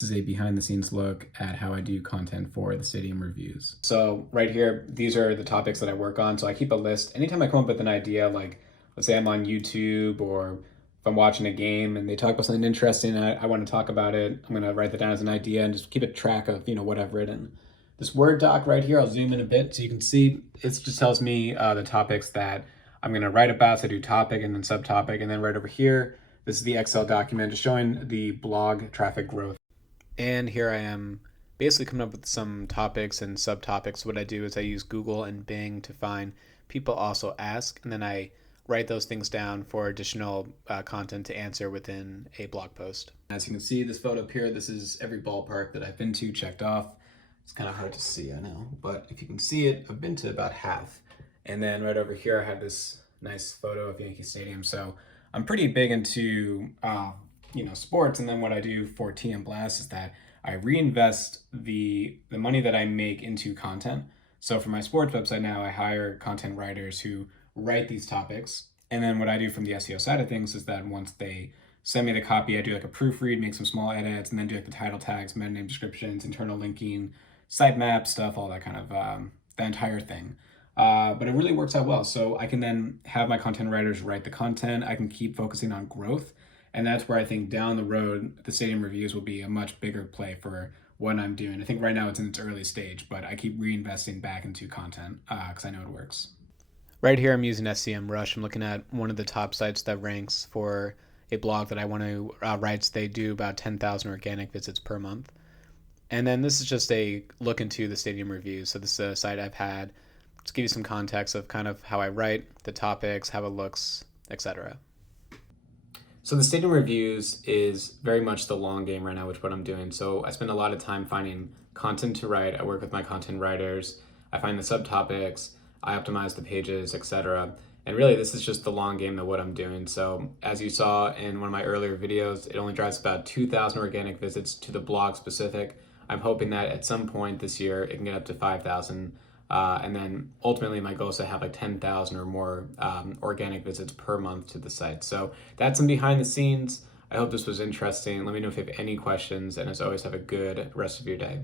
This is a behind the scenes look at how I do content for the stadium reviews. So right here, these are the topics that I work on. So I keep a list. Anytime I come up with an idea, like let's say I'm on YouTube or if I'm watching a game and they talk about something interesting and I want to talk about it, I'm going to write that down as an idea and just keep a track of, what I've written. This Word doc right here, I'll zoom in a bit so you can see, it just tells me the topics that I'm going to write about. So I do topic and then subtopic. And then right over here, this is the Excel document just showing the blog traffic growth. And here I am basically coming up with some topics and subtopics. What I do is I use Google and Bing to find people also ask, and then I write those things down for additional content to answer within a blog post. As you can see, this photo up here, this is every ballpark that I've been to checked off. It's kind of hard to see, I know, but if you can see it, I've been to about half. And then right over here, I have this nice photo of Yankee Stadium. So I'm pretty big into sports, and then what I do for TM Blast is that I reinvest the money that I make into content. So for my sports website now, I hire content writers who write these topics, and then what I do from the SEO side of things is that once they send me the copy, I do like a proofread, make some small edits, and then do like the title tags, meta name descriptions, internal linking, sitemap stuff, all that kind of the entire thing. But it really works out well. So I can then have my content writers write the content. I can keep focusing on growth. And that's where I think down the road, the stadium reviews will be a much bigger play for what I'm doing. I think right now it's in its early stage, but I keep reinvesting back into content because I know it works. Right here, I'm using SEMrush. I'm looking at one of the top sites that ranks for a blog that I want to write. They do about 10,000 organic visits per month. And then this is just a look into the stadium reviews. So this is a site I've had to give you some context of kind of how I write, the topics, how it looks, etc. So the stadium reviews is very much the long game right now, which is what I'm doing. So I spend a lot of time finding content to write. I work with my content writers. I find the subtopics. I optimize the pages, etc. And really, this is just the long game of what I'm doing. So as you saw in one of my earlier videos, it only drives about 2,000 organic visits to the blog specific. I'm hoping that at some point this year, it can get up to 5,000. And then ultimately my goal is to have like 10,000 or more organic visits per month to the site. So that's some behind the scenes. I hope this was interesting. Let me know if you have any questions, and as always, have a good rest of your day.